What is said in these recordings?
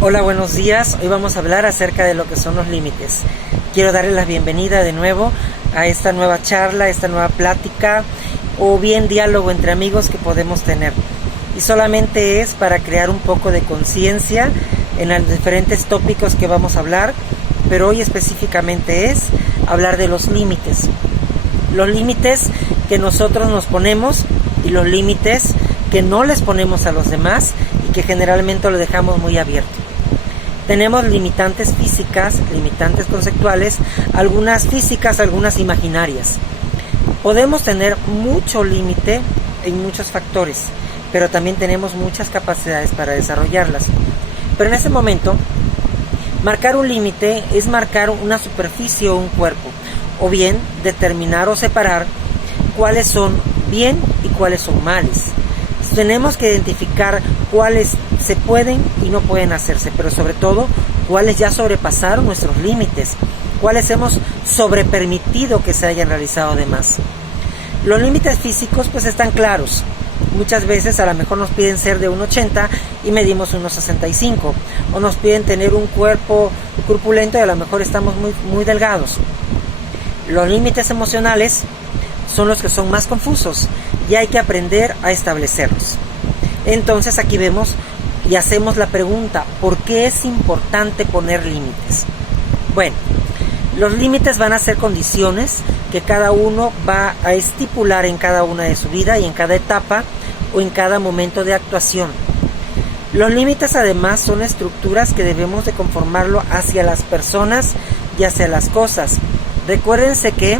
Hola, buenos días. Hoy vamos a hablar acerca de lo que son los límites. Quiero darles la bienvenida de nuevo a esta nueva charla, esta nueva plática o bien diálogo entre amigos que podemos tener. Y solamente es para crear un poco de conciencia en los diferentes tópicos que vamos a hablar, pero hoy específicamente es hablar de los límites. Los límites que nosotros nos ponemos y los límites que no les ponemos a los demás y que generalmente lo dejamos muy abierto. Tenemos limitantes físicas, limitantes conceptuales, algunas físicas, algunas imaginarias. Podemos tener mucho límite en muchos factores, pero también tenemos muchas capacidades para desarrollarlas. Pero en este momento, marcar un límite es marcar una superficie o un cuerpo, o bien determinar o separar cuáles son bien y cuáles son males. Tenemos que identificar cuáles se pueden y no pueden hacerse, pero sobre todo cuáles ya sobrepasaron nuestros límites, cuáles hemos sobrepermitido que se hayan realizado de más. Los límites físicos pues están claros. Muchas veces a lo mejor nos piden ser de 1,80 y medimos 1,65, o nos piden tener un cuerpo corpulento y a lo mejor estamos muy delgados. Los límites emocionales son los que son más confusos y hay que aprender a establecerlos. Entonces aquí vemos y hacemos la pregunta, ¿por qué es importante poner límites? Bueno, los límites van a ser condiciones que cada uno va a estipular en cada una de su vida y en cada etapa o en cada momento de actuación. Los límites además son estructuras que debemos de conformarlo hacia las personas y hacia las cosas. Recuérdense que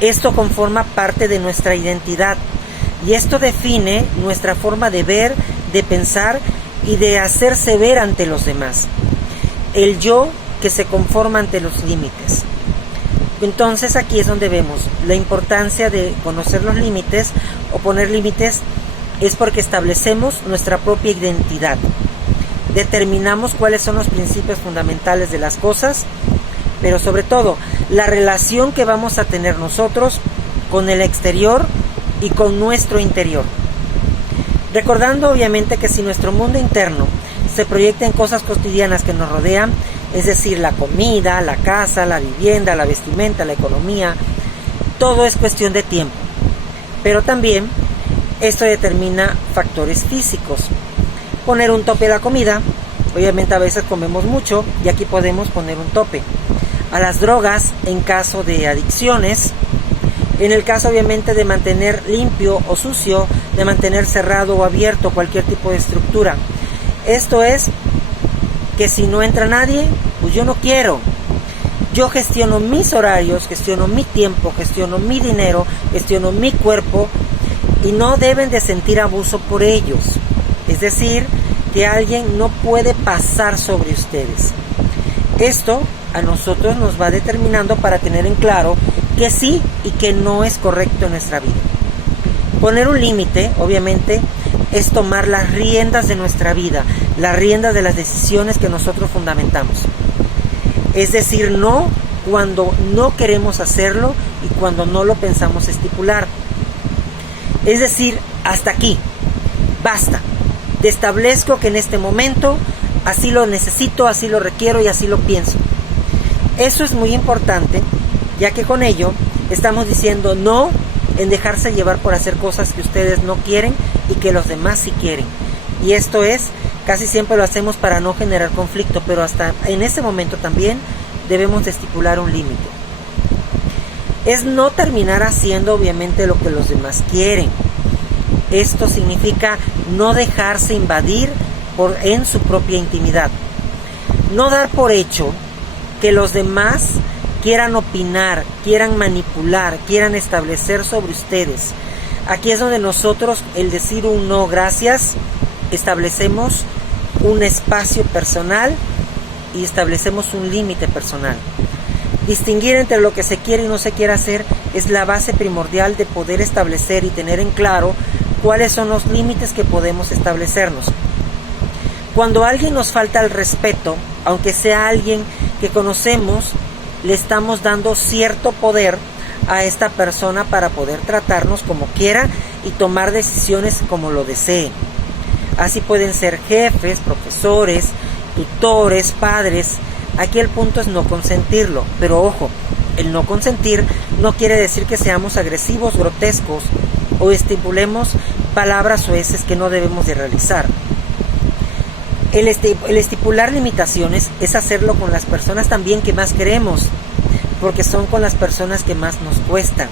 esto conforma parte de nuestra identidad y esto define nuestra forma de ver, de pensar y de hacerse ver ante los demás. El yo que se conforma ante los límites. Entonces aquí es donde vemos la importancia de conocer los límites o poner límites, es porque establecemos nuestra propia identidad. Determinamos cuáles son los principios fundamentales de las cosas, pero sobre todo la relación que vamos a tener nosotros con el exterior y con nuestro interior. Recordando obviamente que si nuestro mundo interno se proyecta en cosas cotidianas que nos rodean, es decir, la comida, la casa, la vivienda, la vestimenta, la economía, todo es cuestión de tiempo. Pero también esto determina factores físicos. Poner un tope a la comida, obviamente a veces comemos mucho y aquí podemos poner un tope. A las drogas en caso de adicciones, en el caso obviamente de mantener limpio o sucio, de mantener cerrado o abierto cualquier tipo de estructura. Esto es que si no entra nadie, pues yo no quiero. Yo gestiono mis horarios, gestiono mi tiempo, gestiono mi dinero, gestiono mi cuerpo y no deben de sentir abuso por ellos. Es decir, que alguien no puede pasar sobre ustedes. Esto a nosotros nos va determinando para tener en claro que sí y que no es correcto en nuestra vida. Poner un límite, obviamente, es tomar las riendas de nuestra vida, las riendas de las decisiones que nosotros fundamentamos. Es decir, no cuando no queremos hacerlo y cuando no lo pensamos estipular. Es decir, hasta aquí, basta. Te establezco que en este momento así lo necesito, así lo requiero y así lo pienso. Eso es muy importante, ya que con ello estamos diciendo no en dejarse llevar por hacer cosas que ustedes no quieren y que los demás sí quieren. Y esto es, casi siempre lo hacemos para no generar conflicto, pero hasta en ese momento también debemos de estipular un límite. Es no terminar haciendo obviamente lo que los demás quieren. Esto significa no dejarse invadir en su propia intimidad. No dar por hecho que los demás quieran opinar, quieran manipular, quieran establecer sobre ustedes. Aquí es donde nosotros, el decir un no gracias, establecemos un espacio personal y establecemos un límite personal. Distinguir entre lo que se quiere y no se quiere hacer es la base primordial de poder establecer y tener en claro cuáles son los límites que podemos establecernos. Cuando alguien nos falta el respeto, aunque sea alguien que conocemos, le estamos dando cierto poder a esta persona para poder tratarnos como quiera y tomar decisiones como lo desee. Así pueden ser jefes, profesores, tutores, padres. Aquí el punto es no consentirlo, pero ojo, el no consentir no quiere decir que seamos agresivos, grotescos o estipulemos palabras soeces que no debemos de realizar. El estipular limitaciones es hacerlo con las personas también que más queremos, porque son con las personas que más nos cuestan.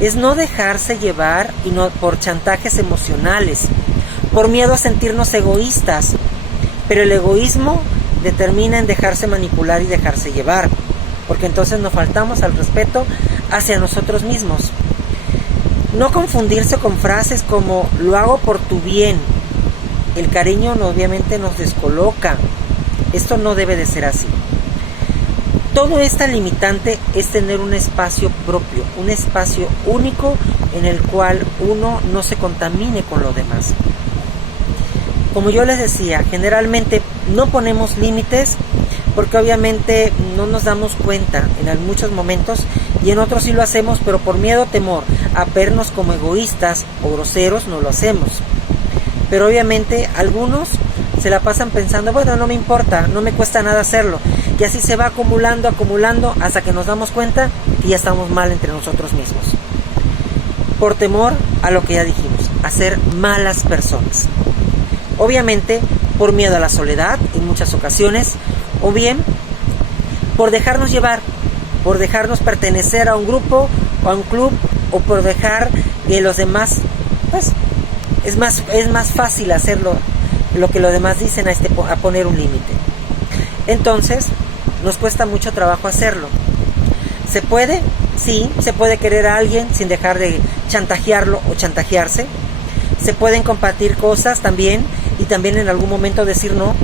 Es no dejarse llevar y no por chantajes emocionales, por miedo a sentirnos egoístas, pero el egoísmo determina en dejarse manipular y dejarse llevar, porque entonces nos faltamos al respeto hacia nosotros mismos. No confundirse con frases como lo hago por tu bien. El cariño obviamente nos descoloca. Esto no debe de ser así. Todo esta limitante es tener un espacio propio, un espacio único en el cual uno no se contamine con lo demás. Como yo les decía, generalmente no ponemos límites porque obviamente no nos damos cuenta en muchos momentos y en otros sí lo hacemos, pero por miedo o temor a vernos como egoístas o groseros no lo hacemos. Pero obviamente algunos se la pasan pensando, bueno, no me importa, no me cuesta nada hacerlo. Y así se va acumulando hasta que nos damos cuenta que ya estamos mal entre nosotros mismos. Por temor a lo que ya dijimos, a ser malas personas. Obviamente por miedo a la soledad en muchas ocasiones, o bien por dejarnos llevar, por dejarnos pertenecer a un grupo o a un club, o por dejar que los demás, pues es más fácil hacerlo lo que los demás dicen a poner un límite. Entonces nos cuesta mucho trabajo hacerlo. ¿Se puede? Sí, se puede querer a alguien sin dejar de chantajearlo o chantajearse. Se pueden compartir cosas también y también en algún momento decir no.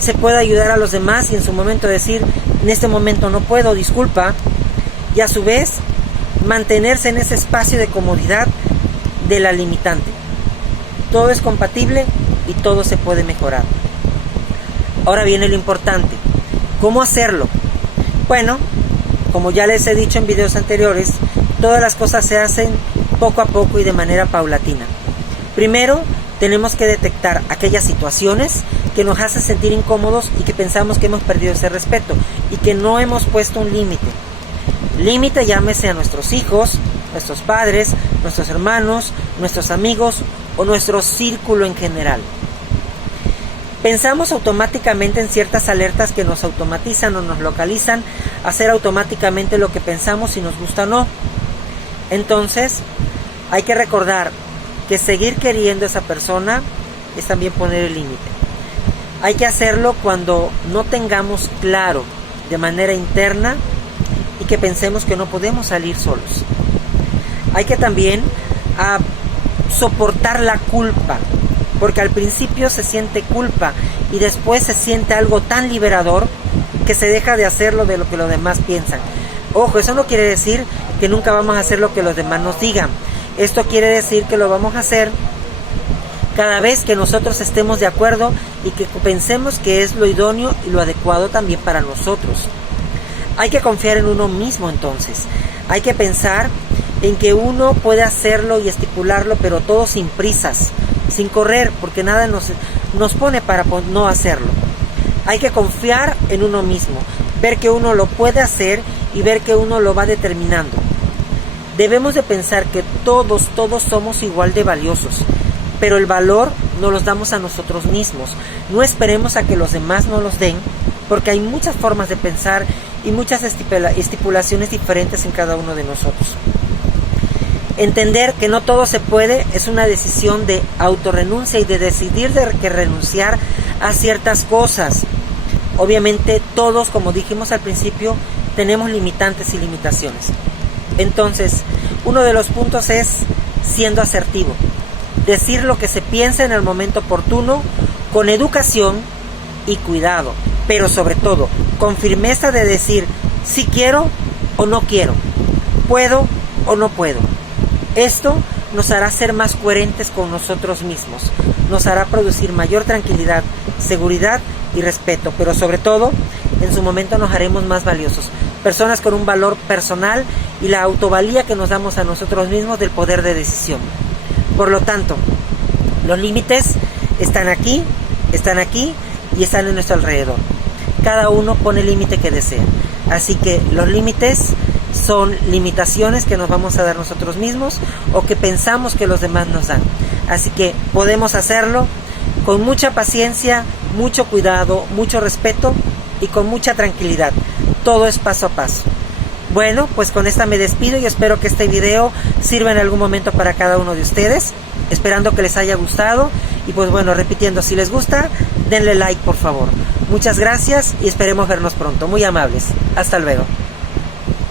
Se puede ayudar a los demás y en su momento decir, en este momento no puedo, disculpa. Y a su vez, mantenerse en ese espacio de comodidad de la limitante. Todo es compatible y todo se puede mejorar. Ahora viene lo importante. ¿Cómo hacerlo? Bueno, como ya les he dicho en videos anteriores, todas las cosas se hacen poco a poco y de manera paulatina. Primero, tenemos que detectar aquellas situaciones que nos hacen sentir incómodos y que pensamos que hemos perdido ese respeto y que no hemos puesto un límite. Límite llámese a nuestros hijos, nuestros padres, nuestros hermanos, nuestros amigos o nuestro círculo en general. Pensamos automáticamente en ciertas alertas que nos automatizan o nos localizan a hacer automáticamente lo que pensamos si nos gusta o no. Entonces, hay que recordar que seguir queriendo a esa persona es también poner el límite. Hay que hacerlo cuando no tengamos claro de manera interna y que pensemos que no podemos salir solos. Hay que también soportar la culpa, porque al principio se siente culpa y después se siente algo tan liberador que se deja de hacerlo de lo que los demás piensan. Ojo, eso no quiere decir que nunca vamos a hacer lo que los demás nos digan. Esto quiere decir que lo vamos a hacer cada vez que nosotros estemos de acuerdo y que pensemos que es lo idóneo y lo adecuado también para nosotros. Hay que confiar en uno mismo entonces. Hay que pensar en que uno puede hacerlo y estipularlo, pero todo sin prisas, sin correr, porque nada nos pone para no hacerlo. Hay que confiar en uno mismo, ver que uno lo puede hacer y ver que uno lo va determinando. Debemos de pensar que todos somos igual de valiosos, pero el valor nos los damos a nosotros mismos. No esperemos a que los demás nos los den, porque hay muchas formas de pensar y muchas estipulaciones diferentes en cada uno de nosotros. Entender que no todo se puede es una decisión de autorrenuncia y de decidir que renunciar a ciertas cosas. Obviamente todos, como dijimos al principio, tenemos limitantes y limitaciones. Entonces, uno de los puntos es siendo asertivo. Decir lo que se piensa en el momento oportuno, con educación y cuidado, pero sobre todo con firmeza de decir si quiero o no quiero, puedo o no puedo. Esto nos hará ser más coherentes con nosotros mismos, nos hará producir mayor tranquilidad, seguridad y respeto, pero sobre todo, en su momento nos haremos más valiosos, personas con un valor personal y la autovalía que nos damos a nosotros mismos del poder de decisión. Por lo tanto, los límites Están aquí y están en nuestro alrededor. Cada uno pone el límite que desea. Así que los límites son limitaciones que nos vamos a dar nosotros mismos o que pensamos que los demás nos dan. Así que podemos hacerlo con mucha paciencia, mucho cuidado, mucho respeto y con mucha tranquilidad. Todo es paso a paso. Bueno, pues con esta me despido y espero que este video sirva en algún momento para cada uno de ustedes, esperando que les haya gustado. Y pues bueno, repitiendo, si les gusta, denle like por favor. Muchas gracias y esperemos vernos pronto. Muy amables. Hasta luego.